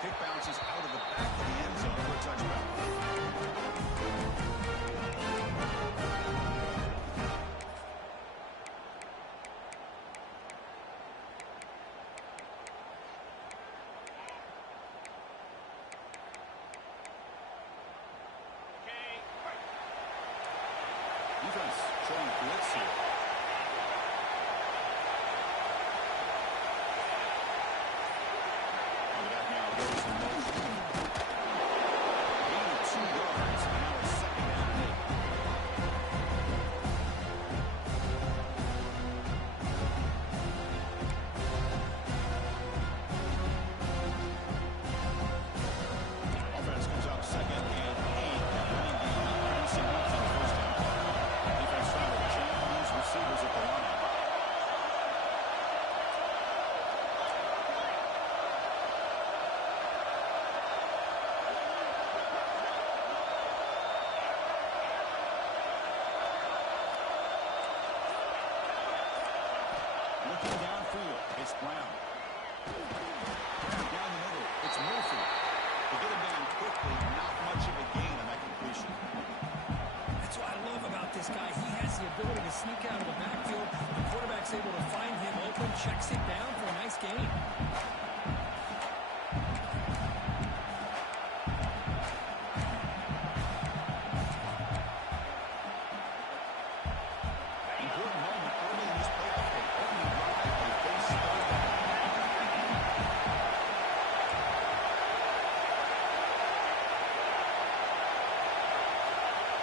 Kick bounces out of the back of the end zone for a touchback. Defense showing blitz here. On the back now goes in motion. Gain of 2 yards, and now it's 2nd down and 8. Offense comes out 2nd and 8. Producing nothing first down. Defense trying to jam these receivers at the line. Looking downfield, it's Brown. Down the middle, it's Murphy. They get him down quickly, not much of a gain on that completion. That's what I love about this guy. He has the ability to sneak out of the backfield. The quarterback's able to find him open, checks it down for a nice gain. Important moment early in this playoff game. Opening drive, they face 3rd down.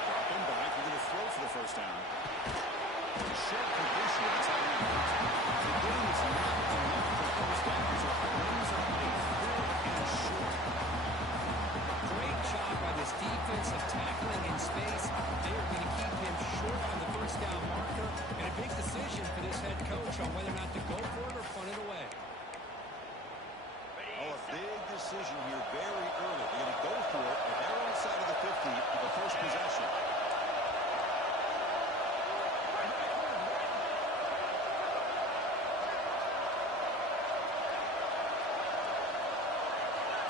Dropping back, we're going to throw for the first down. Short completion to the tight end. The game is not enough for first down, so it brings up a 3rd and short. Great job by this defense of tackling in space. They are going to keep him short on the first down marker. And a big decision for this head coach on whether or not to go for it or punt it away. Oh, a big decision here very early. They're going to go for it, and they're inside of the 50 of the first possession.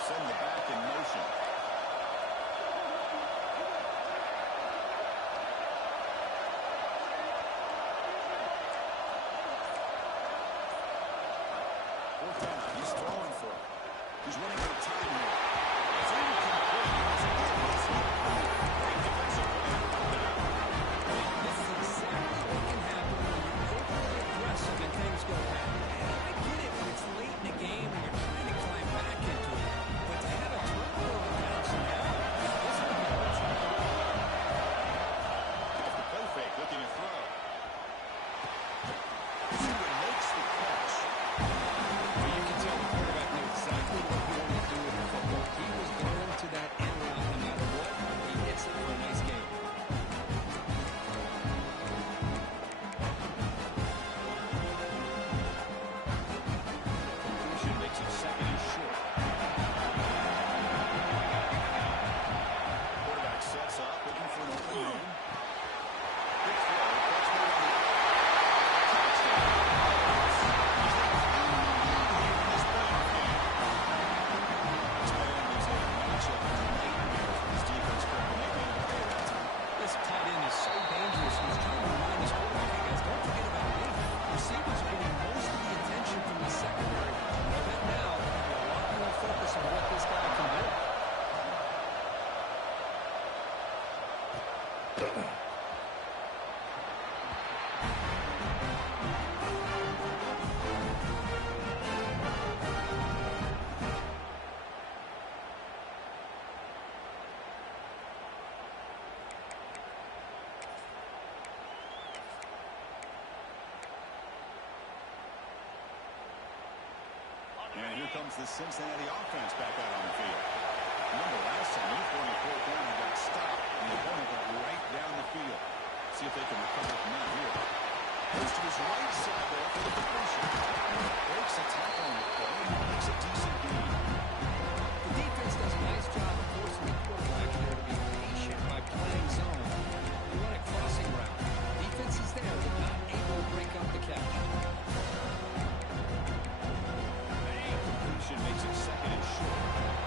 Send the back in motion. Fourth down. He's throwing for it. He's running out of time here. It's incomplete. Great defensive play. This is exactly what can happen when you're overly aggressive and things go bad. And I get it when it's late in the game and you're trying to climb back into it. But to have a turnover on bounce now, this would be hurts. Off the play fake, looking to throw. Stewart makes the catch. Well, you can tell the quarterback knew exactly what he wanted to do with the football. He was going to that end route no matter what. He hits it for a nice game. Completion makes it 2nd and short. Quarterback sets up, looking for an open man. Quick throw, cuts the run. Touchdown. He's got a lead here in this playoff game. Tight end is a matchup nightmare for this defense. They made a play that time. This tight end is so dangerous. He's trying to remind his quarterback, hey guys, don't forget about me. Receivers are getting most of the attention from the secondary. I bet now there'll be a lot more focus on what this guy can do. And here comes the Cincinnati offense back out on the field. Remember last time, he was 4th down and got stopped, and the opponent got right down the field. See if they can recover from that here. Goes to his right side there for the completion. Breaks a tackle on the play and makes a decent gain. The defense does a nice job of forcing the quarterback there to be patient by playing zone. They run a crossing route. Defense is there, but not able to break up the catch. Completion makes it 2nd and short.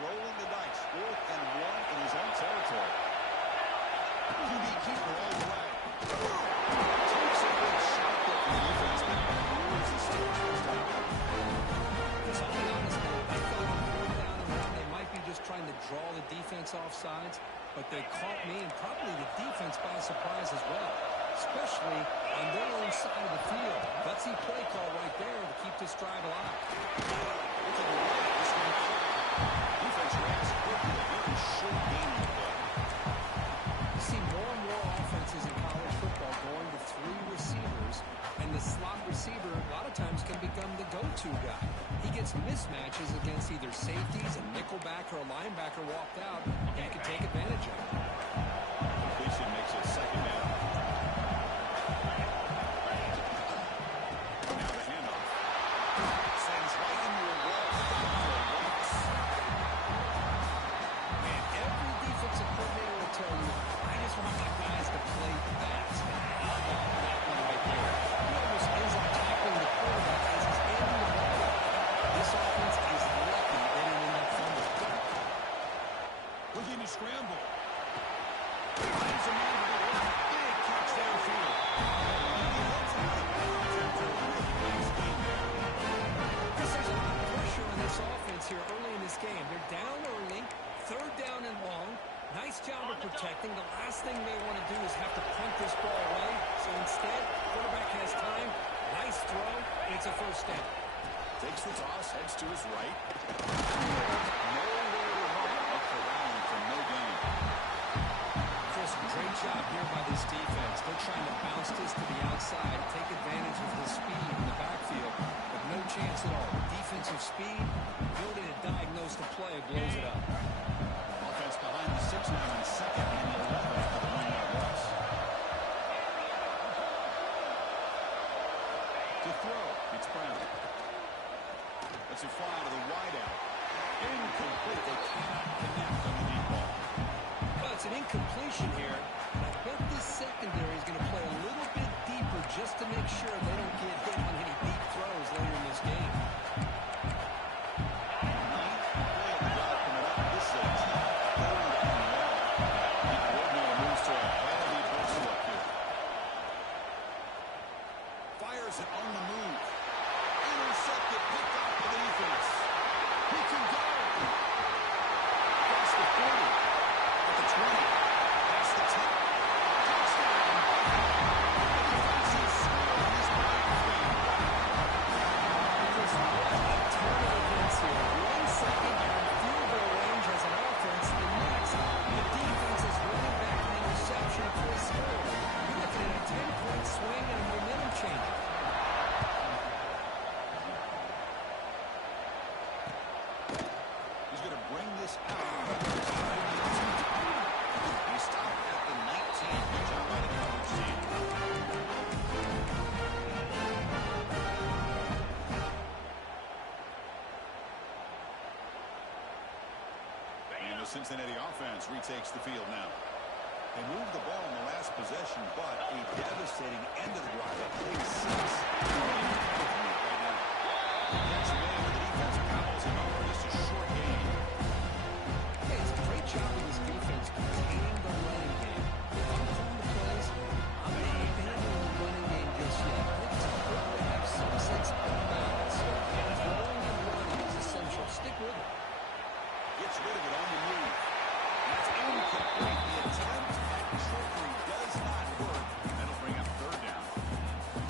rolling the dice. 4th and 1 in his own territory. QB keeper all the way. Takes a good shot there from the defense, but lures the Steelers first down. Because I'll be honest, I thought on 4th down and 1 they might be just trying to draw the defense off sides, but they caught me and probably the defense by surprise as well, especially on their own side of the field. Gutsy play call right there to keep this drive alive. Look at the right. This one caught. Defense reacts quickly. A very short game of play. You see more and more offenses in college football going to 3 receivers, and the slot receiver a lot of times can become the go-to guy. He gets mismatches against either safeties, a nickelback, or a linebacker walked out, and he can take advantage of it. Completion makes it 2nd down. Now the handoff. Sends right into a wall. And every defensive coordinator will tell you, I just want my guys to play fast. How about that one right there? He almost ends up tackling the quarterback as he's aiming the ball. This offense is lucky they didn't end up fumbling. Looking to scramble. Finds a man to the left. Big catch downfield. He holds out of bounds after a really nice game there. Because there's a lot of pressure on this offense here early in this game. They're down early, 3rd down and long. Nice job of protecting. The last thing they want to do is have to punt this ball away. So instead, quarterback has time. Nice throw. And it's a 1st down. Takes the toss, heads to his right. Nowhere to run. Up the round for no gain. Chris, great job here by this defense. They're trying to bounce this to the outside, take advantage of his speed in the backfield, but no chance at all. Defensive speed, ability to diagnose the play, blows it up. Offense behind the 6 now in 2nd and 11 for the 1-yard loss. To throw, it's Brown. That's a fly to the wideout. Incomplete. They cannot connect on the deep ball. Well, it's an incompletion here. I bet this secondary is going to play a little bit deeper just to make sure they don't get hit on any deep throws later in this game. 9th play of the drive coming up. This is a tough 3rd and long. The coordinator moves to a heavy blitz look here. Fires it on the move. Intercepted, picked off by the defense. He can go. Across the 40. At the 20. Past the 10. Touchdown. The defense is scored in this backfield. Chris, what a turn of events here. 1 second, you're in field goal range as an offense. The next, the defense is running back an interception for a score. You're looking at a 10-point swing and a momentum changer. He's going to bring this out. He stopped at the 19. Good job by the coverage team. And the Cincinnati offense retakes the field now. They moved the ball in the last possession, but a devastating end of the drive at play 6. Catch made with the defense fouls him over. Just a short gain. Hey, it's a great job of this defense containing the running game. If I'm calling the plays, I'm not abandoning the running game just yet. I think it's important to have some sense of balance. Throwing and running is essential. Stick with it. Gets rid of it on the move. That's incomplete. The attempt at trickery does not work. That'll bring up 3rd down.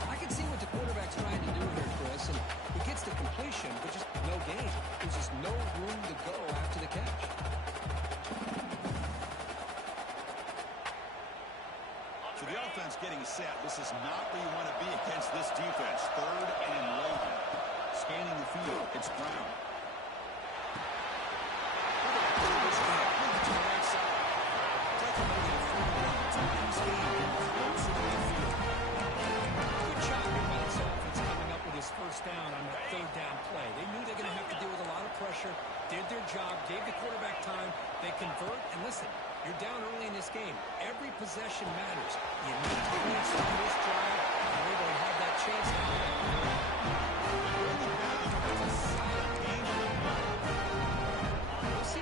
I can see what the quarterback's trying to do here, Chris, and he gets the completion, but just no gain. There's just no room to go after the catch. So the offense getting set. This is not where you want to be against this defense. 3rd and long. Scanning the field. It's Brown. Good job here by this offense coming up with his 1st down on that 3rd down play. They knew they're going to have to deal with a lot of pressure, did their job, gave the quarterback time. They convert, and listen, you're down early in this game. Every possession matters. You need to win some of this drive, and they're going to have that chance now. We'll see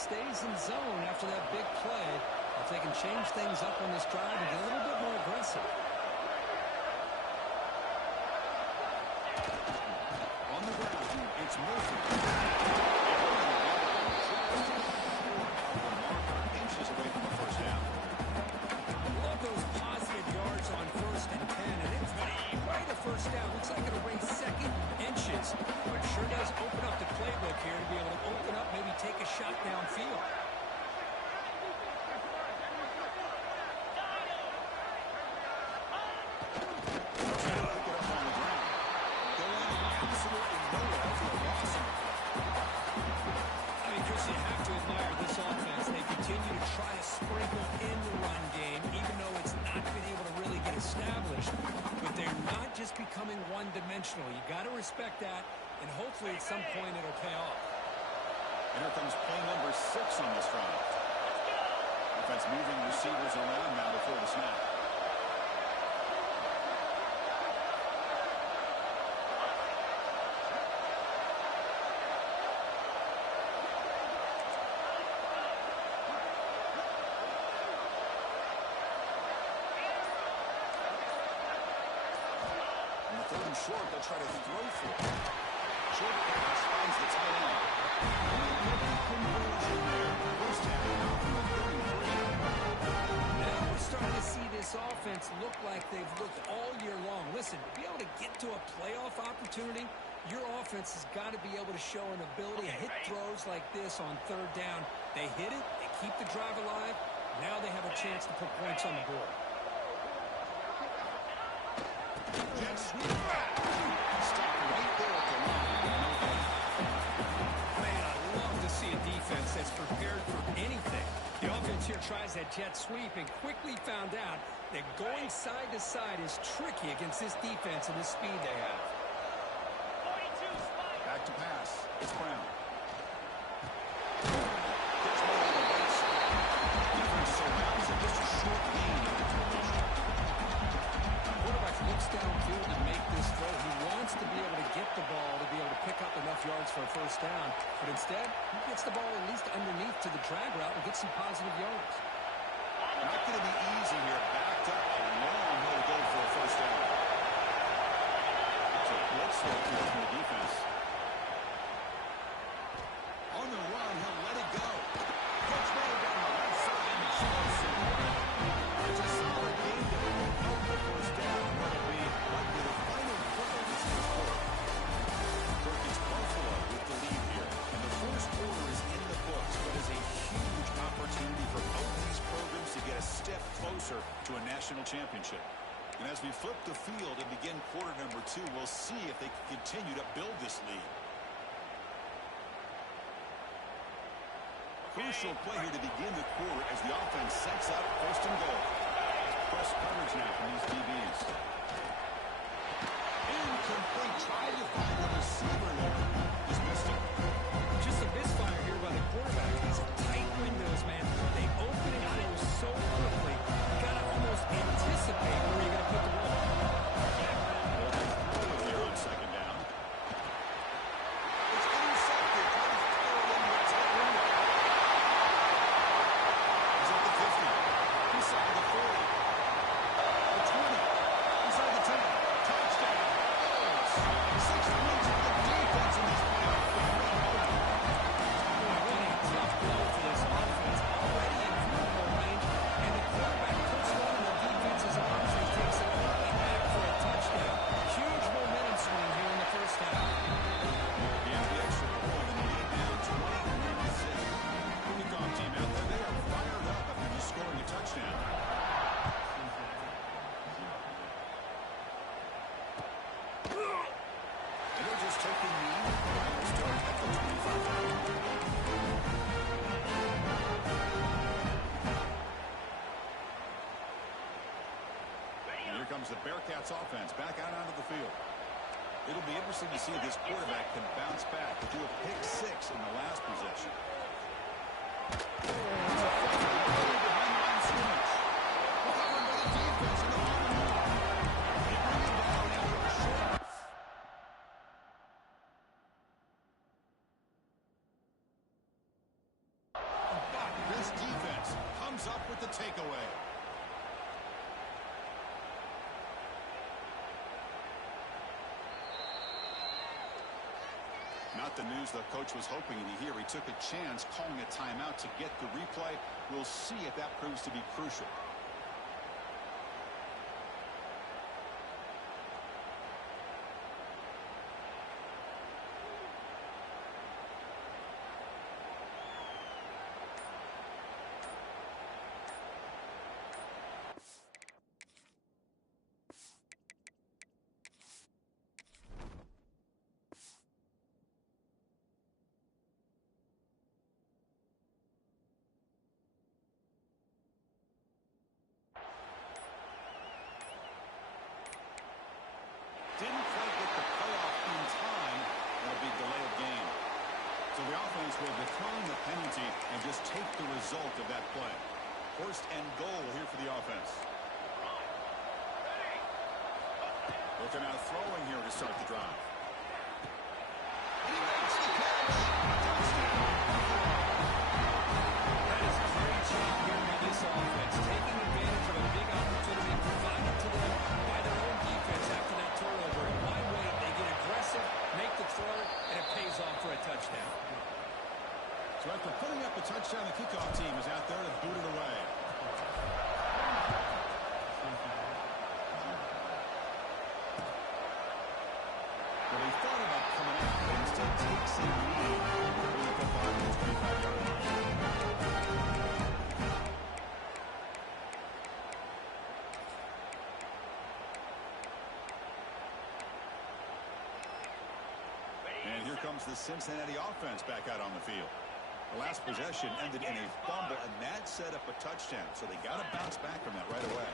stays in zone after that big play. If they can change things up on this drive and get a little bit more aggressive. On the ground, it's Murphy. Inches away from the first down. Love those positive yards on 1st and 10, and it's right at first down. Looks like it'll bring second inches, but sure does open up the playbook here to be able to open up, maybe take a shot downfield. Becoming one-dimensional. You got to respect that, and hopefully at some point it'll pay off. And here comes play number 6 on this drive. Defense moving receivers around now before the snap. Third and short, they'll try to throw for it. Short pass finds the tight end. Conversion there. First down out from the 33. Now we're starting to see this offense look like they've looked all year long. Listen, to be able to get to a playoff opportunity, your offense has got to be able to show an ability to hit throws like this on 3rd down. They hit it, they keep the drive alive. Now they have a chance to put points on the board. Jet sweep. Stop right there at the line. Man, I love to see a defense that's prepared for anything. The offense here tries that jet sweep and quickly found out that going side to side is tricky against this defense and the speed they have. Back to pass. It's Brown. Defense surrounds it. Just a short gain. Looks downfield to make this throw. He wants to be able to get the ball to be able to pick up enough yards for a first down. But instead, he gets the ball at least underneath to the drag route and gets some positive yards. Not going to be easy here. Backed up a long way to go for a first down. It's a blitz there from the defense. On the run, he'll let it go. Coach May down the left side. It's a solid game that will help the first down. That'll be likely the final play of this first quarter. It's Buffalo with the lead here. And the first quarter is in the books, but is a huge opportunity for both these programs to get a step closer to a national championship. And as we flip the field and begin quarter number 2, we'll see if they can continue to build this lead. Crucial play here to begin the quarter as the offense sets up 1st and goal. Press coverage now from these DBs. Incomplete. Tried to find the receiver there. Just missed it. Just a misfire here by the quarterback. These tight windows, man. They open and close so quickly. You got to almost anticipate where you're going to put the ball. Here on 2nd down. It's intercepted. He's at the 50. Inside the 40. The 20. Inside the 10. Touchdown. Oh, 6 points for the defense in this playoff. What a tough blow for this offense. Already in field goal range, and the quarterback puts one in the defense's arms and takes it all the way back for a touchdown. Huge momentum swing here in the first half. Yeah, the extra point and the lead down 20-6. Kickoff team out there, they are fired up after just scoring a touchdown. And they're just taking the final start at the 25-yard line. And here comes the Bearcats offense back out onto the field. It'll be interesting to see if this quarterback can bounce back to do a pick 6 in the last possession. Not the news the coach was hoping to hear. He took a chance calling a timeout to get the replay. We'll see if that proves to be crucial. Didn't quite get the payoff in time. That'll be delay of game. So the offense will decline the penalty and just take the result of that play. First and goal here for the offense. Looking out throwing here to start the drive. And he makes the catch. Touchdown. That is a great job here by this offense, taking advantage of a big opportunity provided to them by their own defense after that turnover. And why wait? They get aggressive, make the throw, and it pays off for a touchdown. So after putting up the touchdown, the kickoff team is out there to boot it away. Well, they thought about coming out, but instead takes a lead. Bring up the 25-yard line. And here comes the Cincinnati offense back out on the field. The last possession ended in a fumble, and that set up a touchdown. So they got to bounce back from that right away.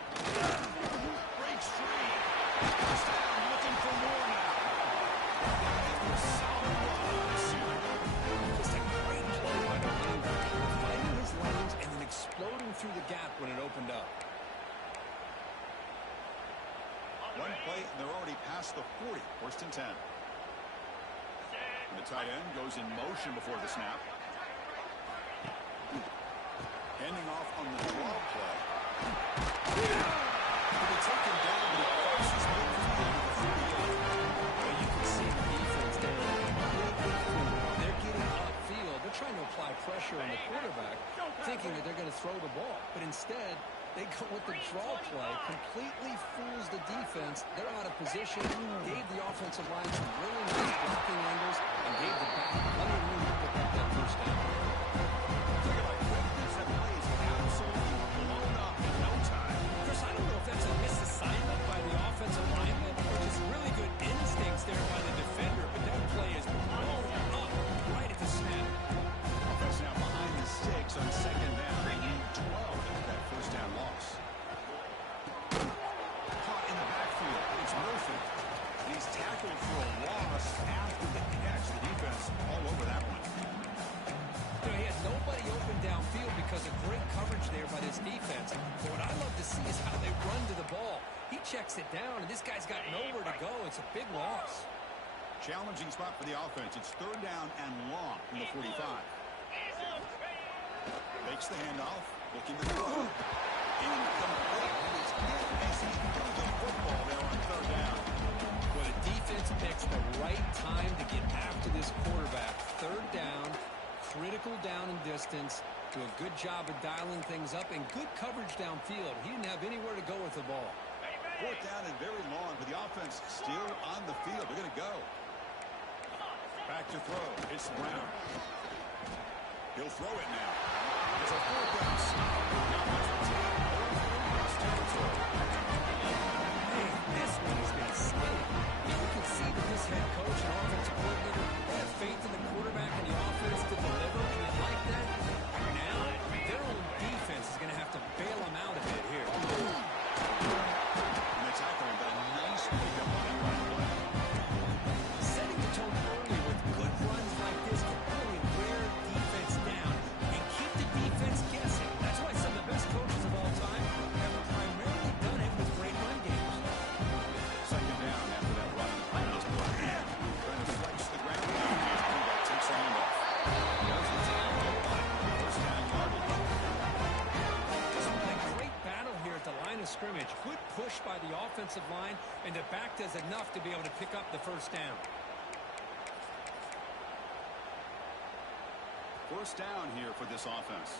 Breaks free. Touchdown, looking for more now. Solid run on the ceiling. Just a great play by the running back, finding his lanes and then exploding through the gap when it opened up. One play, and they're already past the 40. First and 10. And the tight end goes in motion before the snap. Handing off on the draw play. He'll be taken down, but he crosses midfield to the 38. Well, you can see the defense there. They're getting upfield. They're trying to apply pressure on the quarterback, thinking that they're going to throw the ball. But instead, they go with the draw play, completely fools the defense. They're out of position, gave the offensive line some really nice blocking angles, and gave the back plenty of room to pick up that first down. Chris, I don't know if that's a misassignment by the offensive lineman or just really good instincts there by the defender, but that play is blown up right at the snap. Offense now behind the 6 on second down. They need 12 after that first down loss. Caught in the backfield. It's Murphy. And he's tackled for a loss after the catch. The defense all over that one. You know, he had nobody open downfield because of great coverage there by this defense. But what I love to see is how they run to the ball. He checks it down, and this guy's got nowhere to go. It's a big loss. Challenging spot for the offense. It's third down and long from the 45. Makes the handoff. Looking to throw. Incomplete. He is hit as he threw the football there on third down. Well, the defense picks the right time to get after this quarterback. Third down, critical down and distance. Do a good job of dialing things up and good coverage downfield. He didn't have anywhere to go with the ball. Fourth down and very long, but the offense still on the field. They're going to go. Back to throw. It's Brown. He'll throw it now. It's a fourth down stop. Now it's a 10 over Eagles territory. Hey, this one has been skinny. You can see that this head coach and offensive coordinator, they have faith in the quarterback and the offense to deliver, and you like that. Now, their own defense is going to have to bail them out a bit here. And the tackling, but a nice pickup on that run play. Setting the tone early with good runs like this can really wear defense down and keep the defense guessing. That's why some of the best coaches of all time have primarily done it with great run games. Second down after that run. Trying to flex the ground. That takes a handoff. Does the tail on the line. First down yardage. Just a great battle here at the line of scrimmage. Good push by the offensive line, and the back does enough to be able to pick up the first down. first down here for this offense.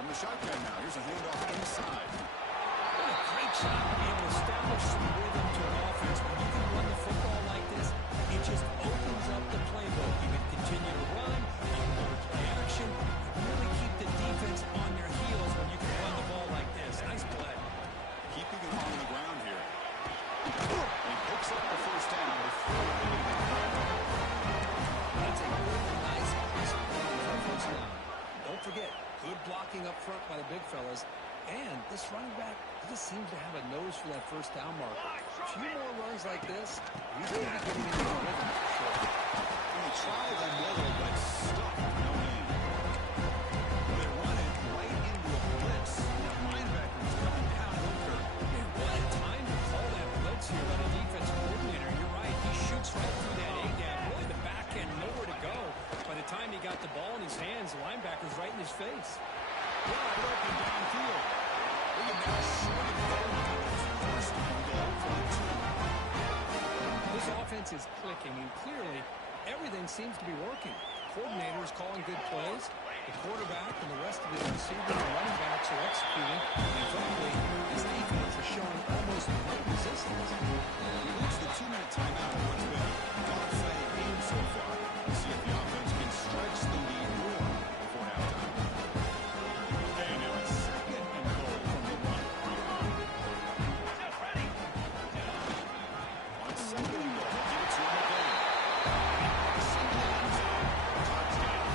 From the shotgun now, here's a handoff inside. What a great job to be able to establish some rhythm to an offense. When you can run the football like this, it just opens up the playbook. You can continue to run, you can go to play action, you really keep the defense on their heels when you can run the ball like this. Nice play. Keeping it on the ground here. He picks up the first down before hitting the ground. That's a really nice crisp play for a first down. Don't forget, good blocking up front by the big fellas. And this running back, he just seems to have a nose for that first down mark. A few more runs like this, he's going to be getting into the rhythm for sure. And he tried the middle, but stuck. No gain. They run it right into a blitz. The linebacker is coming down on Kirk. Man, what a time to call that blitz here by the defense coordinator. You're right, he shoots right through that A-gap. Really, the back end, nowhere to go. By the time he got the ball in his hands, the linebacker's right in his face. Wide open downfield. We can now short it goal line. First and goal for the 2. This offense is clicking, and clearly everything seems to be working. The coordinator is calling good plays. The quarterback and the rest of the receivers and running backs are executing. And frankly, this defense is showing almost no resistance. We reach the 2-minute timeout of what's been a lopsided game so far. We'll see if the offense can stretch the lead more before halftime. Okay, now it's second and goal from the 1. On second and goal, give it to McCain. Single end zone. Touchdown.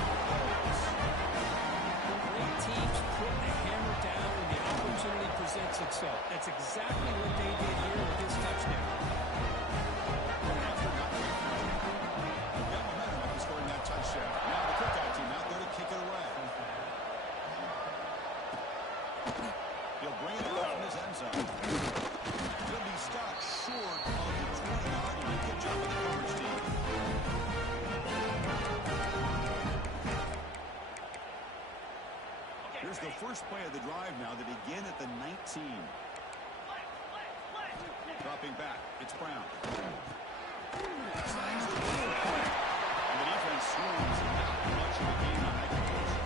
Great teams putting the hammer down when the opportunity presents itself. That's exactly what they did here with this touchdown. Got momentum after scoring that touchdown. Now the kickoff team out there to kick it away. He'll bring it away from his end zone. He'll be stopped short of the 20-yard line. Good job of the coverage team. Here's the first play of the drive now. They begin at the 19. Dropping back. It's Brown. Signs the wheel. And the defense swings. Not much of a gain on that conversion.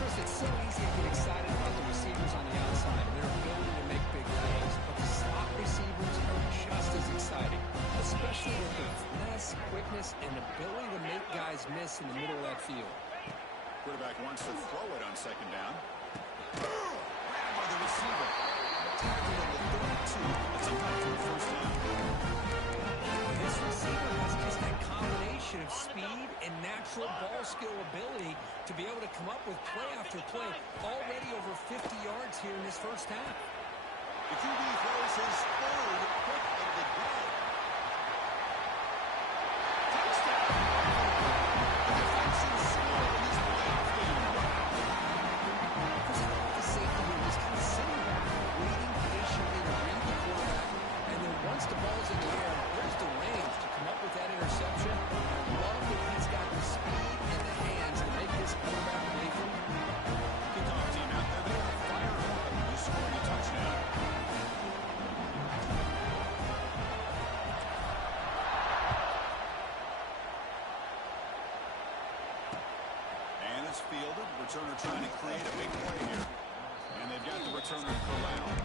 Chris, it's so easy to get excited about the receivers on the outside and their ability to make big plays, but the slot receivers are just as exciting, especially with their finesse, quickness, and ability to make guys miss in the middle of that field. Quarterback wants to throw it on second down. Grabbed by the receiver. Tackle at the 32. It's enough for the first down. This receiver has just that combination of speed and natural ball skill ability to be able to come up with play after play, already over 50 yards here in this first half. The QB throws his third pick of the day. Touchdown! The defensive score in this playing field. Because how about the safety here just kind of sitting there, waiting patiently to read the quarterback, and then once the ball's in the air, there's the range to come up with that interception. Love that he's got the speed and the hands to make this quarterback lethal. Kickoff team out there. They are fired up. Just scoring a touchdown. And it's fielded. Returner trying to create a big play here. And they've got the returner corralled.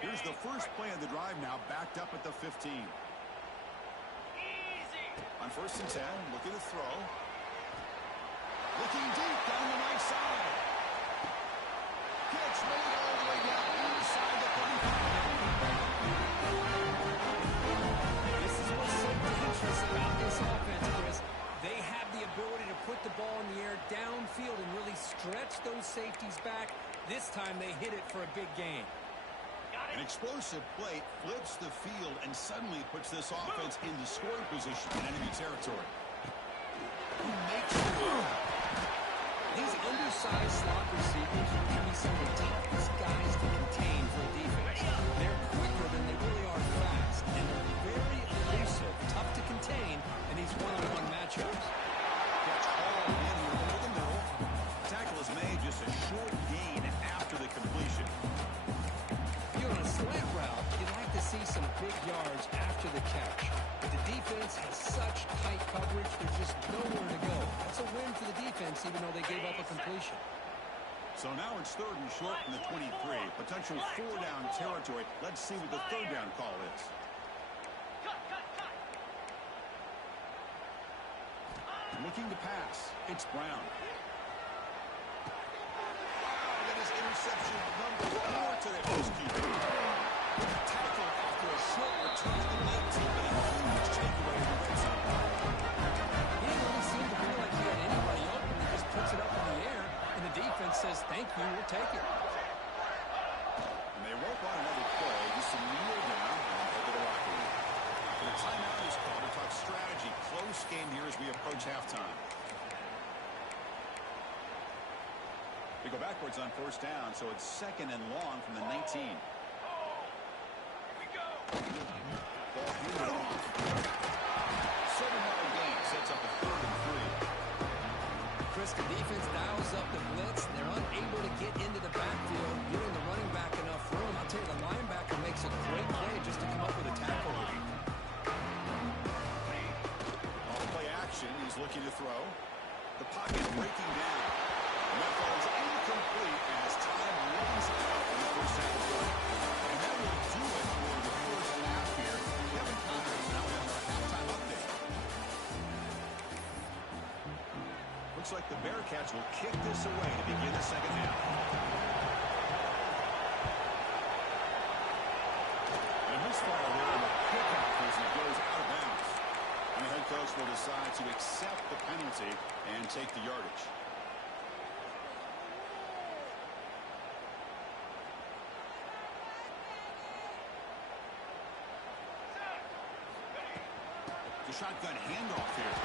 Here's the first play of the drive now, backed up at the 15. On first and 10, looking to throw. Looking deep down the right side. Catch made all the way down inside the 35. This is what's so dangerous about this offense, Chris. They have the ability to put the ball in the air downfield and really stretch those safeties back. This time they hit it for a big gain. An explosive play flips the field and suddenly puts this offense into scoring position in enemy territory. Who makes the move? These undersized slot receivers can be some of the toughest guys to contain for a defense. They're quicker than they really are fast, and they're very elusive, tough to contain in these one-on-one matchups. Catch the catch. But the defense has such tight coverage, there's just nowhere to go. That's a win for the defense, even though they gave up a completion. So now it's 3rd and short from the 23. Potential 4-down territory. Let's see what the 3rd down call is. Looking to pass. It's Brown. Wow, that is interception number 4 today. Tackle after a short return to the 19, but a huge takeaway in the red zone. He didn't really seem to feel like he had anybody open. He just puts it up in the air, and the defense says, thank you, we'll take it. And they won't run another play. Just a kneel down and head to the locker room. And a timeout is called to talk strategy. Close game here as we approach halftime. They go backwards on 1st down, so it's 2nd and long from the 19. Ball handed off. 7-yard gain sets up a 3rd and 3. Chris, the defense dials up the blitz. They're unable to get into the backfield, giving the running back enough room. I'll tell you, the linebacker makes a great play just to come up with a tackle. Off play action, he's looking to throw. The pocket breaking down. And that ball is incomplete as time runs out in the first half of play. And that will do it for the first half here. Kevin Connors now has our halftime update. Looks like the Bearcats will kick this away to begin the second half. And misfire there on the kickoff as it goes out of bounds. And the head coach will decide to accept the penalty and take the yardage. The shotgun handoff here.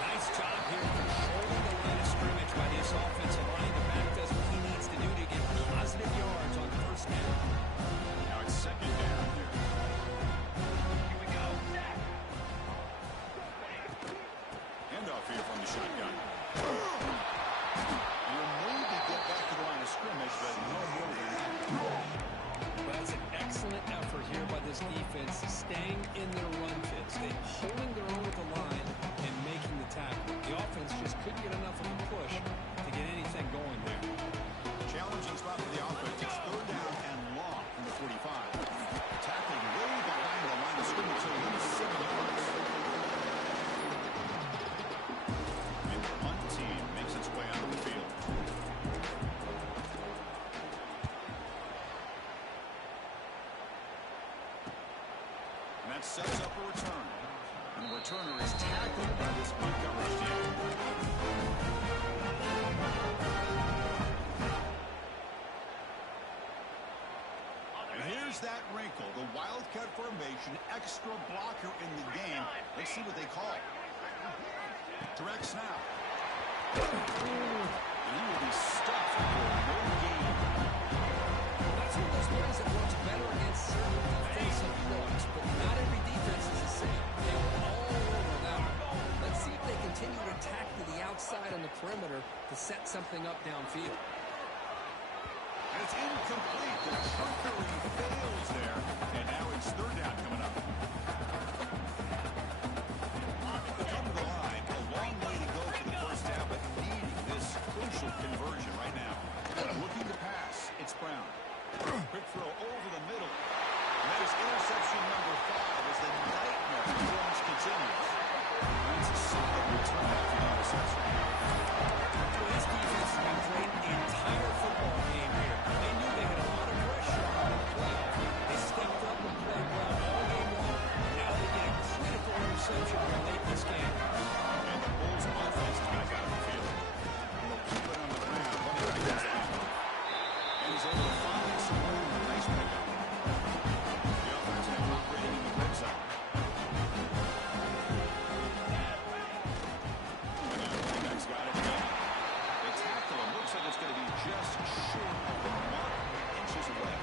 Nice job here controlling the line of scrimmage by this offensive line. The back does what he needs to do to get positive yards on 1st down. Now it's 2nd down here. Here we go. Handoff here from the shotgun. You'll maybe get back to the line of scrimmage, but no more than that. Well, that's an excellent effort here by this defense, staying in their run fits. They're holding their own with the line and making the tackle. The offense just couldn't get enough of a push to get anything going there. Challenging spot for the offense. It's 3rd down and long from the 45. Tackled way behind the line of scrimmage to the 7 yards. And the punt team makes its way onto the field. And that sets up a return. And the returner is tackled by this Montgomery team. And here's that wrinkle. The Wildcat formation, extra blocker in the game. Let's see what they call. Direct snap. And he will be stuffed for no gain. That's one of those plays that works better against certain defensive looks, but not every defense is the same. They were all over that one. Let's see if they continue to attack to the outside on the perimeter to set something up downfield. And it's incomplete. The trickery fails there. And now it's 3rd down coming up. They come to the line. A long way to go for the first half, but needing this crucial conversion right now. Looking to pass. It's Brown. Quick throw over the middle. And that is interception number 5 as the nightmare performance continues. And it's a solid return after the interception. Well, this defense has been great the entire football game here. They knew they had a lot of pressure on the playoff. They stepped up and played well all game long. Now they get a critical interception late in this game. And the Bulls offense is back out of the field. And they'll keep it on the ground. Running back gets the handoff. And he's able to find some room. Nice pickup. The offense now operating in the red zone. And now the running back's got it again. They tackle him. Looks like it's going to be just short of the mark, inches away.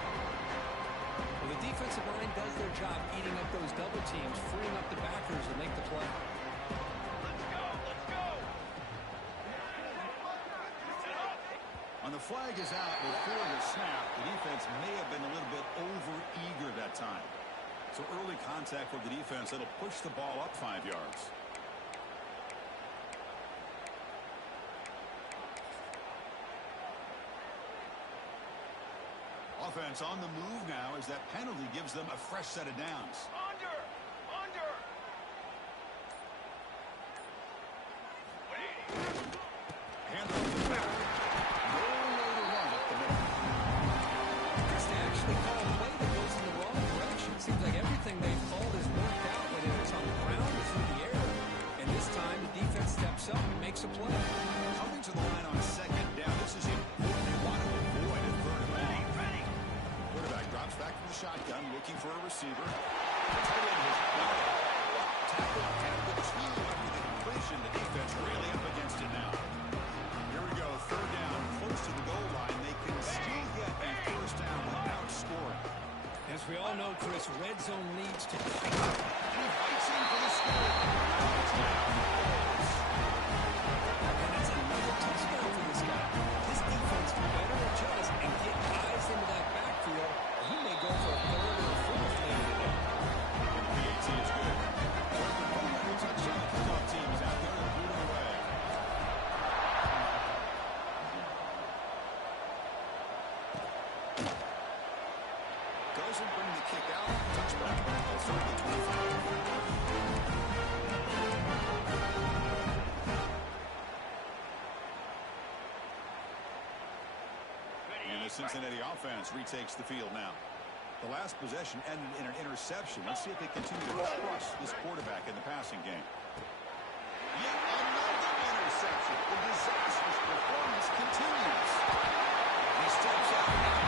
Well, the defensive line does their job eating up those double teams, freeing up the backers to make the play. On the flag is out before the snap. The defense may have been a little bit over-eager that time. So early contact with the defense, that'll push the ball up 5 yards. Offense on the move now as that penalty gives them a fresh set of downs. Under. Hand off the back. No way to run up the middle. Just to actually call a play that goes in the wrong direction. Seems like everything they've called has worked out, whether it's on the ground or through the air. And this time, the defense steps up and makes a play. Coming to the line on second down. This is important. You want to avoid a third and long. Quarterback drops back from the shotgun, looking for a receiver. Tight end has got it. Tackle at the 2 after the completion. The defense really up against it now. Here we go. Third down, close to the goal line. They can still get a first down without scoring. As we all know, Chris, red zone leads to He fights in for the score. and it's another touchdown for this guy. This defense better adjust and get guys into that backfield. He may go for a third or a fourth later today. PAT is good. The touchdown kickoff team is out there and booting away. Doesn't bring the kick out. Touchback. Inside the 25. And the Cincinnati offense retakes the field now. The last possession ended in an interception. Let's see if they continue to trust this quarterback in the passing game. Yet another interception. The disastrous performance continues. He steps out now.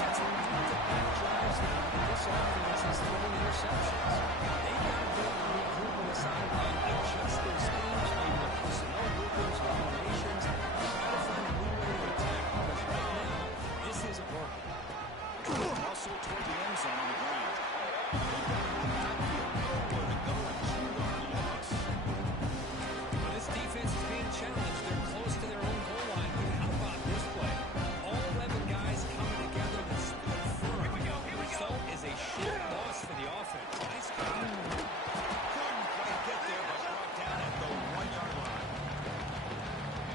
That's a back-to-back drives now. This offense is throwing interceptions. They've got to build a new group on the sideline, adjust their schemes, maybe their personnel groupings, combinations, try to find a new way to attack. Because right now, this isn't working. Russell toward the end zone on the ground. Nowhere to go. A 2-yard loss. Well, this defense is being challenged. They're close to their own goal line. But how about this play? All 11 guys coming together to split firm. The result is a short loss for the offense. Nice job. Couldn't quite get there, but brought down at the 1-yard line.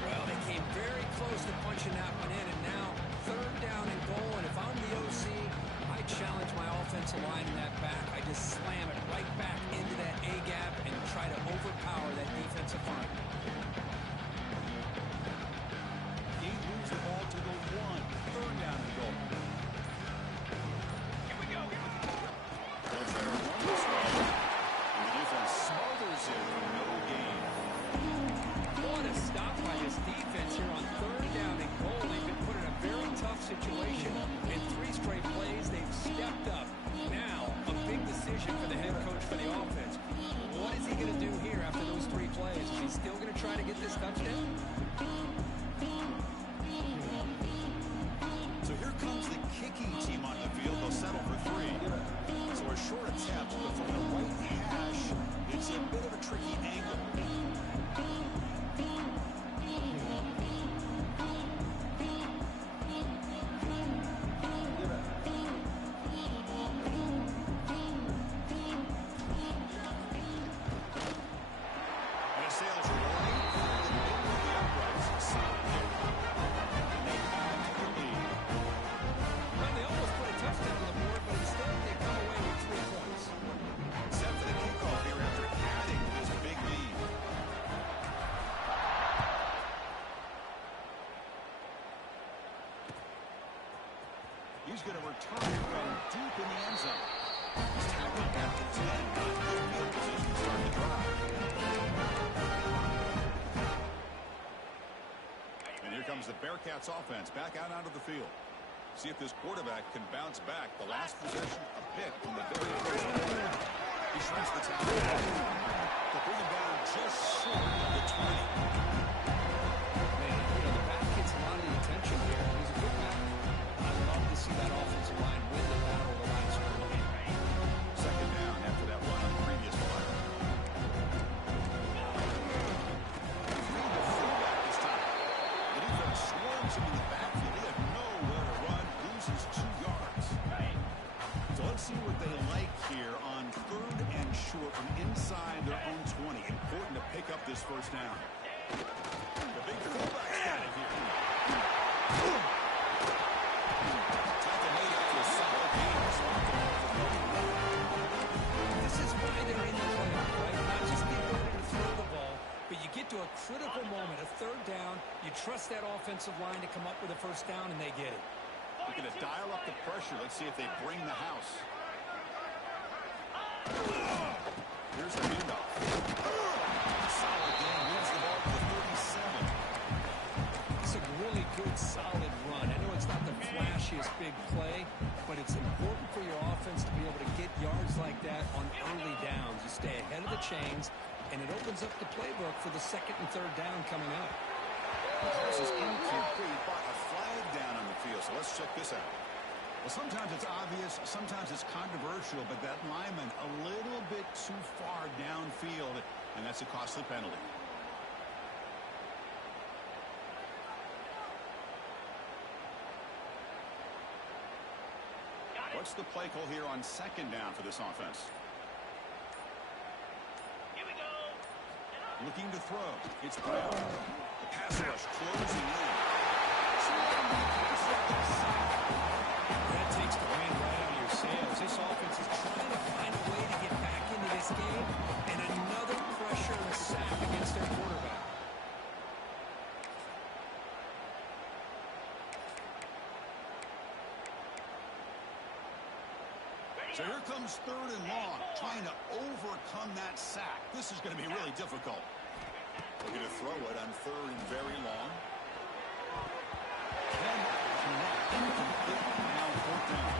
Well, they came very close to punching that one in, and now third down and goal. And if I'm the OC, I challenge my offensive line in that back. I just slam it right back into that A-gap and try to overpower that defensive line. He moves the ball to the 1. Third down and goal. They'll try to run this way. And the defense smothers it. No gain. What a stop by this defense here on third down and goal. They've been put in a very tough situation. In 3 straight plays, they've stepped up. Now, a big decision for the head coach for the offense. What is he going to do here after those 3 plays? Is he still going to try to get this touchdown? So here comes the kicking team on the field. They'll settle for 3. So a short attempt, but from the right hash, it's a bit of a tricky angle. And a sails rolling through the middle of the uprights. Solid hit. And they add to the lead. Well, they almost put a touchdown on the board, but instead they come away with 3 points. Set for the kickoff here after adding to this big lead. He's going to return it from deep in the end zone. He's tackled at the 10. Not good field position to start the drive. And here comes the Bearcats offense back out onto the field. See if this quarterback can bounce back. The last possession, a pick from the very first quarter. He shrinks the tackle. They'll bring him down just short of the 20. Man, you know, the back gets a lot of the attention here. He's a good back. I love to see that offensive line win the battle of the line scrimmage. Second down after that run on the previous play. Through the fullback this time. The defense swarms him in the backfield. He had nowhere to run. Loses this first down. The big fullback's got it here. Tackle made after a solid game. This is why they're in the playoff, right? Not just the ability to throw the ball, but you get to a critical moment, a third down. You trust that offensive line to come up with a first down, and they get it. We're going to dial up the pressure. Let's see if they bring the house. Here's the handoff. Solid game. Moves the ball to the 37. It's a really good, solid run. I know it's not the flashiest big play, but it's important for your offense to be able to get yards like that on early downs. You stay ahead of the chains, and it opens up the playbook for the second and third down coming up. The pass is incomplete, but a flag down on the field. So let's check this out. Well, sometimes it's obvious, sometimes it's controversial, but that lineman a little bit too far downfield, and that's a costly penalty. What's the play call here on second down for this offense? Here we go. Looking to throw. It's Brown. The pass rush closing in. That takes the wind right out of your sails. This offense is trying to find a way to get back into this game, and another pressure and sack against their quarterback. So here comes third and long, trying to overcome that sack. This is going to be really difficult. Looking to throw it on third and very long. Cannot connect. Incomplete. Now fourth down.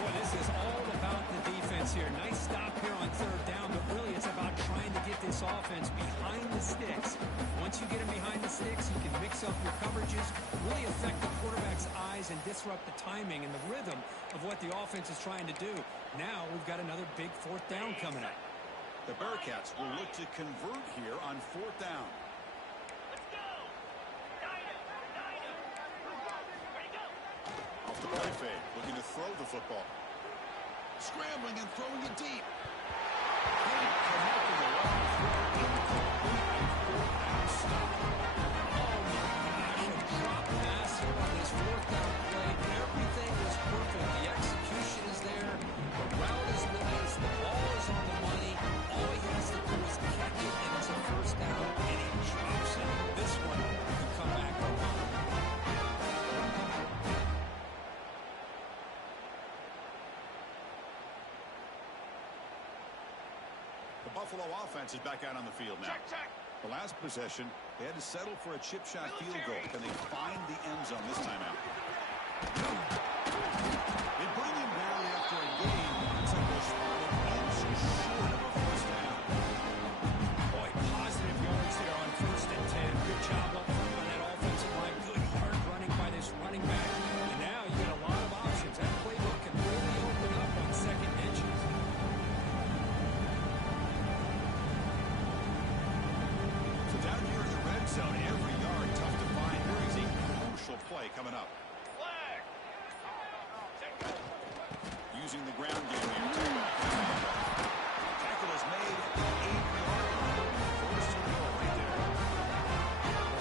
Boy, this is all about the defense here. Nice stop here on third down, but really it's about trying to get this offense behind the sticks. Once you get them behind the sticks, you can mix up your coverages, really affect the quarterback's eyes and disrupt the timing and the rhythm of what the offense is trying to do. Now we've got another big fourth down coming up. The Bearcats will look to convert here on fourth down. Let's go. Ready to go. Off the play fake, looking to throw the football. Scrambling and throwing it deep. Can't connect with the long throw. Incomplete and fourth down stop. Oh my gosh, a drop pass here on this fourth down play. Everything was perfect. The execution is there. The route is nice. The ball is on the money. All he has to do is catch it, and it's a first down, and he drops it. This one could come back to haunt him. The Buffalo offense is back out on the field now. Check. The last possession, they had to settle for a chip shot field goal. Can they find the end zone this time out? They bring him barely after a game. It's like they're spotted inches short of a first down. Boy, positive yards there on first and 10. Good job up front by that offensive line. Good hard running by this running back. And now you got a lot of options. That playbook can really open up on second inches. So down here in the red zone, every yard tough to find. Here is a crucial play coming up. Flag. Using the ground game here. Tackle is made at the 8-yard line. First and goal right there.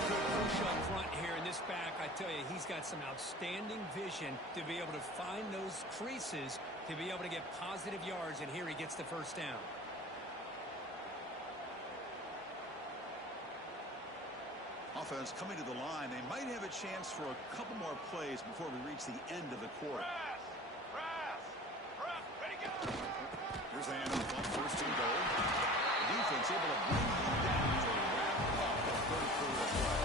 Good push up front here in this back. I tell you, he's got some outstanding vision to be able to find those creases, to be able to get positive yards, and here he gets the first down. Offense coming to the line. They might have a chance for a couple more plays before we reach the end of the quarter. Press. Ready to go. Here's the handoff on first and goal. The defense able to bring him down to wrap up the third quarter of play.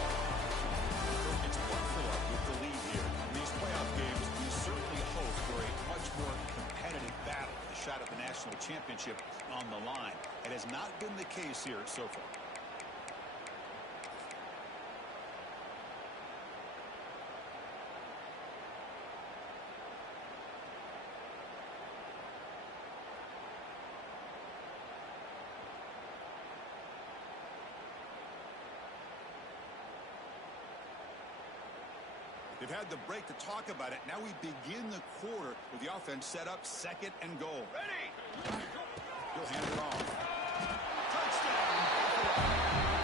It's Buffalo with the lead here. In these playoff games, we certainly hope for a much more competitive battle. The shot at the national championship on the line. It has not been the case here so far. They've had the break to talk about it. Now we begin the quarter with the offense set up second and goal. Ready. He'll hand it off. Touchdown.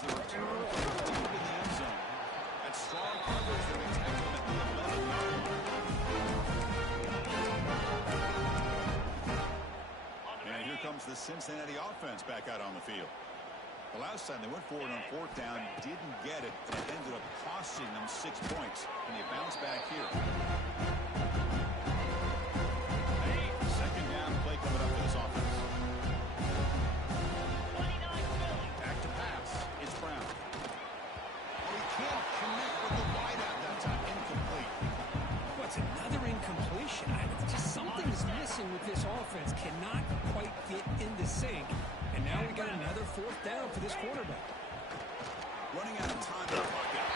the return into the end zone. That's strong coverage that makes it at the 11-yard line. And here comes the Cincinnati offense back out on the field. The last time they went for it on fourth down, didn't get it, and it ended up costing them 6 points. And they bounce back here. Second down play coming up for this offense. 29 Philly. Back to pass. It's Brown. Oh, he can't connect with the wideout that time. Incomplete. What's another incompletion? Just something is missing with this offense. Cannot quite get into sync. And now we got another fourth down for this quarterback. Running out of time in the pocket.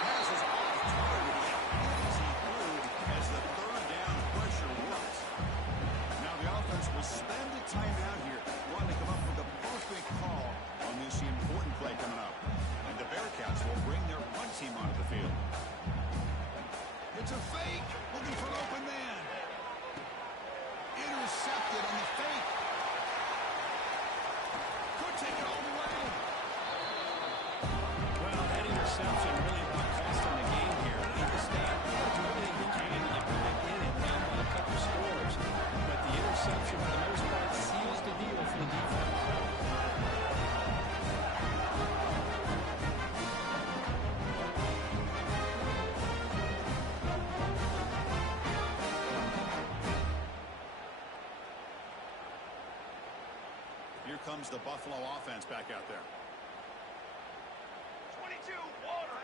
Pass is off target. Easy through as the third down pressure works. Now the offense will spend a timeout here, wanting to come up with the perfect call on this important play coming up. And the Bearcats will bring their punt team onto the field. It's a fake. Looking for an open man. Intercepted on the fake. Could take it all the way. Well, that interception really cost him the game here. I understand. Do everything he can to get back in and down by a couple scores. But the interception, for the most part, seals the deal for the defense. Here comes the Buffalo offense back out there. 22 water.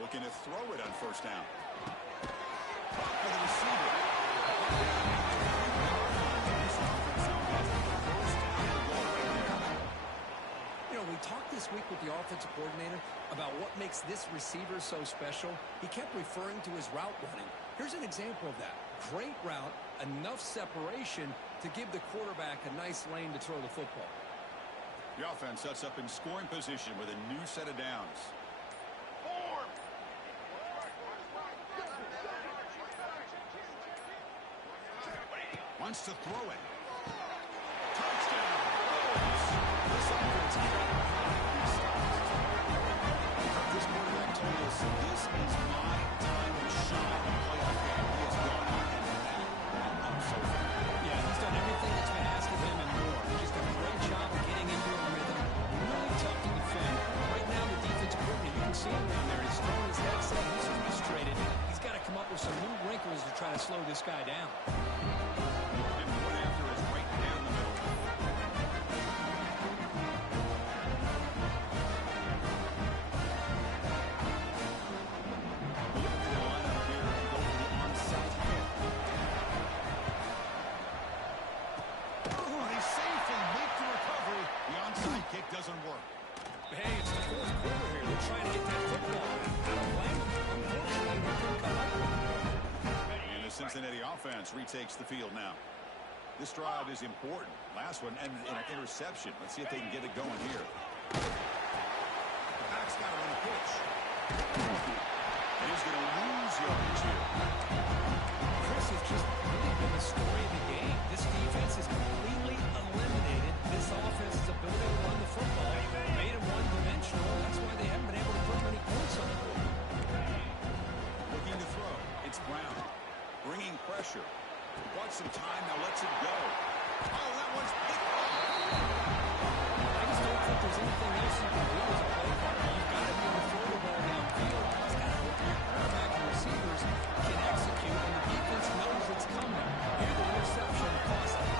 Looking to throw it on first down. Caught for the receiver. This offense now has a first down and goal right there. You know, we talked this week with the offensive coordinator about what makes this receiver so special. He kept referring to his route running. Here's an example of that. Great route, enough separation to give the quarterback a nice lane to throw the football. The offense sets up in scoring position with a new set of downs. Form. Wants to throw it. Touchdown. This offense has got this quarterback told us this is my time to shine in a playoff game. He has gone out and backed up so far. Yeah, he's done everything that's been asked of him and more. Just a great job of getting into a rhythm. Really tough to defend. Right now, the defensive coordinator, you can see him down there. He's throwing his head set. He's frustrated. He's got to come up with some new wrinkles to try to slow this guy down. And one after is right down the middle. Look at the lineup here to go for the onside kick. Oh, he's safe and make the recovery. The onside kick doesn't work. Hey, it's the fourth quarter here. They're trying to get that football. I don't blame them. Unfortunately, they couldn't come up with it. And the Cincinnati offense retakes the field now. This drive is important. Last one ended in an interception. Let's see if they can get it going here. The back's got it on the pitch. And he's going to lose yardage here. Chris has just really been the story of the game. This defense has completely eliminated this offense's ability to run the football. Made them one-dimensional. That's why they haven't been able to put many points on the board. Looking to throw. It's Brown. Bringing pressure. Wants some time. Now lets it go. Oh, that one's picked off. I just don't think there's anything else you can do as a play partner. You've got to be able to throw the ball downfield. You just got to hope your quarterback and receivers can execute, and the defense knows it's coming. Here, the interception cost them.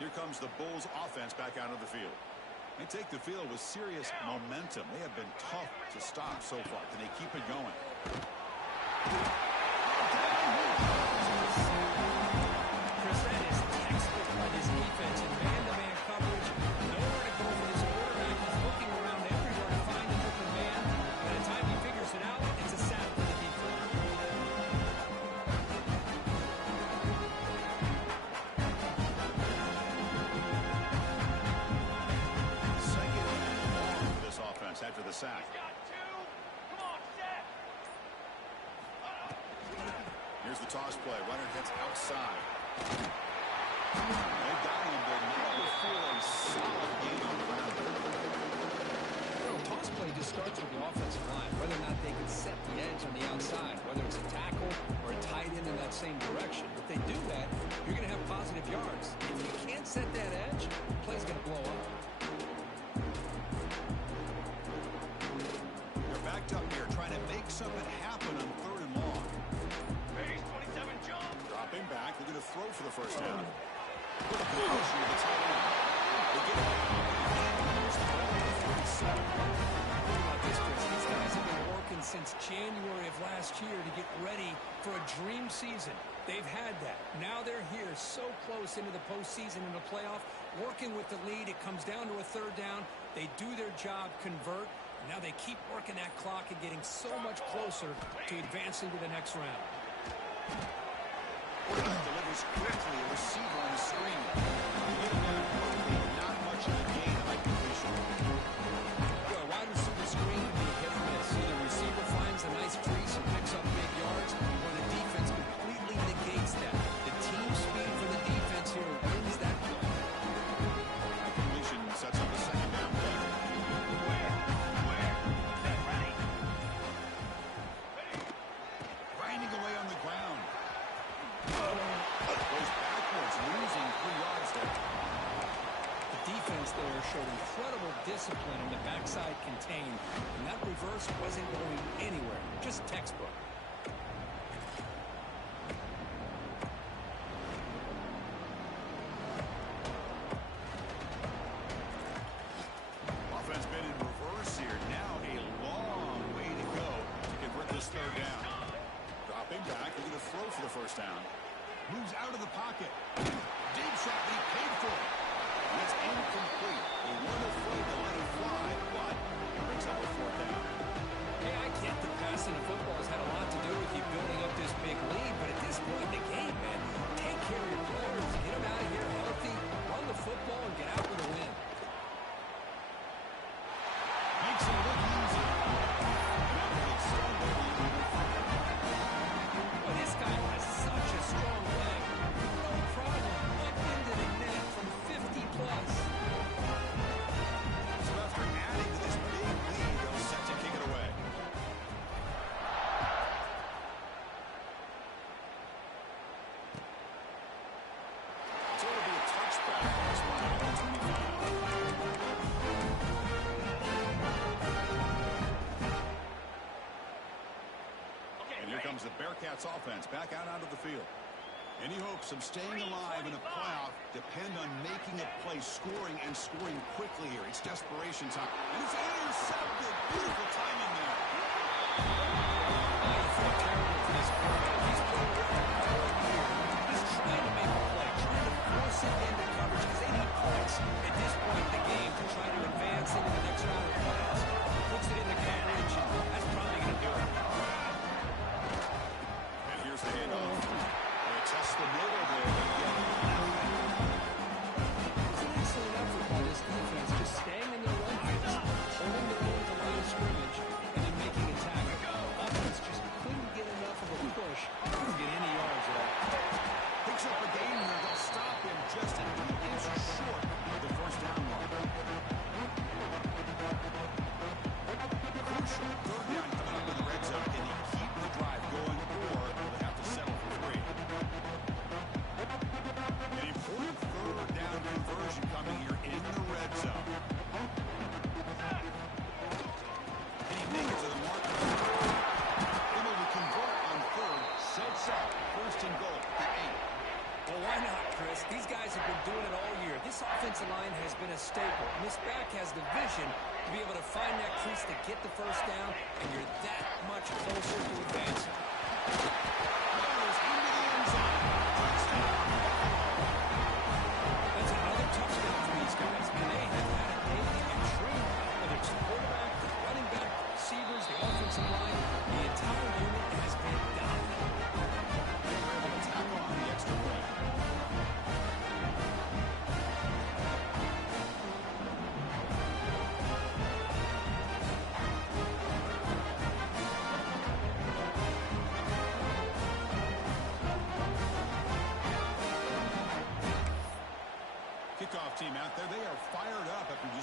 Here comes the Bulls offense back out of the field. They take the field with serious momentum. They have been tough to stop so far. Can they keep it going? Chris, that is textbook by this defense in man-to-man coverage. Nowhere to go for this quarterback. He's looking around everywhere to find an open man. By the time he figures it out, it's a sack for the defense. sack. He's got two. Come on, set. Here's the toss play. Runner heads outside. They got him, but now they feel a solid gain on the ground. Well, toss play just starts with the offensive line, whether or not they can set the edge on the outside, whether it's a tackle or a tight end in that same direction. If they do that, you're going to have positive yards. If you can't set that edge, the play's going to blow up. They're backed up here trying to make something happen on 3rd and long. Base 27 jump. Dropping back. They're going to throw for the first down. With a good motion to the tight end. They get it out and lose the ball at the 37. Think about this, Chris. These guys have been working since January of last year to get ready for a dream season. They've had that. Now they're here so close into the postseason and the playoff, working with the lead. It comes down to a 3rd down. They do their job, convert. Now they keep working that clock and getting so much closer to advancing to the next round. Quarterback delivers quickly. A receiver on the screen. You get him down quickly. Not much of a gain on completion. Well, a wide receiver screen can be hit or miss. Either receiver finds a nice crease and picks up big yards, or the defense completely negates that. The team speed for the defense here wins that play. Completion sets up the 2nd down play. Set ready. Grinding away on the ground. Goes backwards, losing 3 yards there. The defense there showed incredible discipline in the backside contained, and that reverse wasn't going anywhere, just textbook. Offense been in reverse here. Now a long way to go to convert this 3rd down. Dropping back, they're going to throw for the first down. Moves out of the pocket. Deep shot, he paid for it. And it's incomplete. They weren't afraid to let it fly, but it brings up a 4th down. Hey, I get the passing of football has had a lot to do with you building up this big lead, but at this point in the game, man, take care of your players, get them out of here healthy, run the football, and get out with a win. Makes it look easy. Now they extend their lead. Well, this guy has such a strong leg. No problem. Up into the net from 50 plus. So after adding to this big lead, they're set to kick it away. So it'll be a touchback on this one at the 25. And here comes the Bearcats offense back out onto the field. Any hopes of staying alive in a playoff depend on making a play, scoring, and scoring quickly here. It's desperation time. And it's intercepted. Beautiful timing there. I feel terrible for this quarterback. He's playing with the power here. He's trying to make a play, trying to force it into coverage because they need points at this point in the game to try to advance into the next round of playoffs. Puts it into coverage, and that's probably going to do it. And here's the handoff. They test the middle there. It's an excellent effort by this defense, just staying in their run fits, holding their own at the line of scrimmage, and then making a tackle. Offense just couldn't get enough of a push, couldn't get any yards at all. Picks up a gain here. They'll stop him just an inch short of the first down mark. Crucial 3rd down coming up in the red zone. Can he keep the drive going, or will they have to settle for 3? An important 3rd down conversion coming here in the red zone. Can he make it to the mark? Able to convert on 3rd. Sets up 1st and goal. The 8. Well, why not, Chris? These guys have been doing it all year. This offensive line has been a staple. And this back has the vision to be able to find that crease to get the first down, and you're that much closer to advancing. Fires into the end zone. Touchdown. That's another touchdown for these guys. And they have had a day in training. Whether it's the quarterback, the running back, the receivers, the offensive line, the entire unit has been dominant. They were able to tackle on the extra point.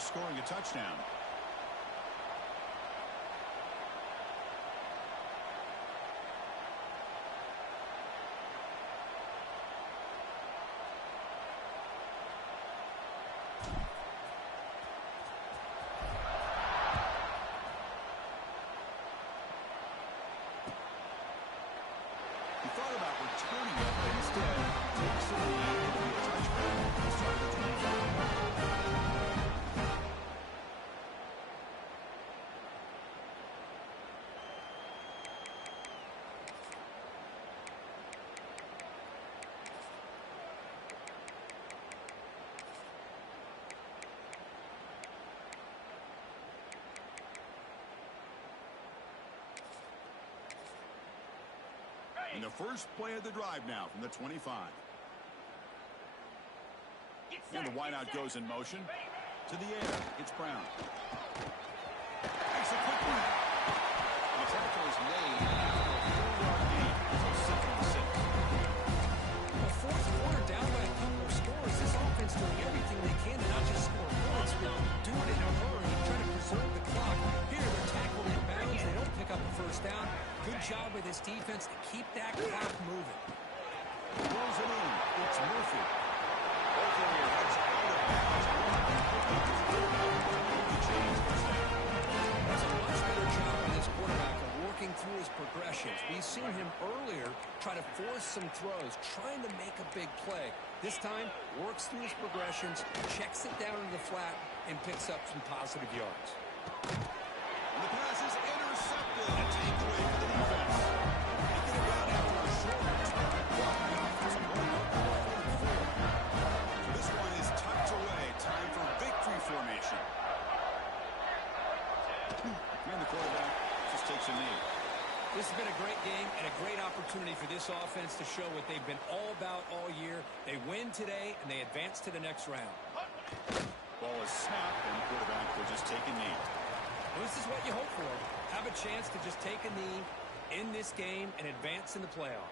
scoring a touchdown. He thought about returning it, but instead takes the lead. It'll be a touchback. He'll start at the 25. And the first play of the drive now from the 25. And the wideout goes in motion. To the air. It's Brown. Makes a quick one. The tackle is made after a 4-yard gain. So 7-6. A fourth quarter down by a couple of scores. This offense doing everything they can to not just score points, but do it in a hurry, trying to preserve the clock. Here, they're tackled in bounds. They don't pick up a first down. Good job by this defense to keep that clock moving. Throws it in. It's Murphy. Over here. That's out of bounds. That's a much better job by this quarterback of working through his progressions. We've seen him earlier try to force some throws, trying to make a big play. This time, works through his progressions, checks it down into the flat, and picks up some positive yards. And the pass is intercepted. A takeaway for the defense. Making it down after a short return. The offensive line up to 44. So this one is tucked away. Time for victory formation. And the quarterback just takes a knee. This has been a great game and a great opportunity for this offense to show what they've been all about all year. They win today, and they advance to the next round. Ball is snapped, and the quarterback will just take a knee. This is what you hope for. Have a chance to just take a knee in this game and advance in the playoff.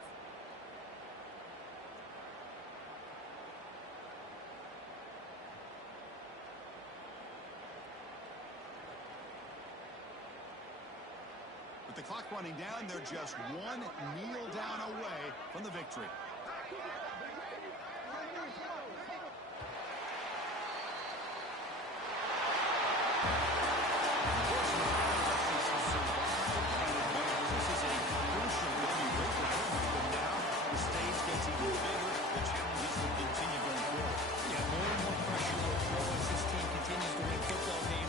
With the clock running down, they're just one kneel down away from the victory.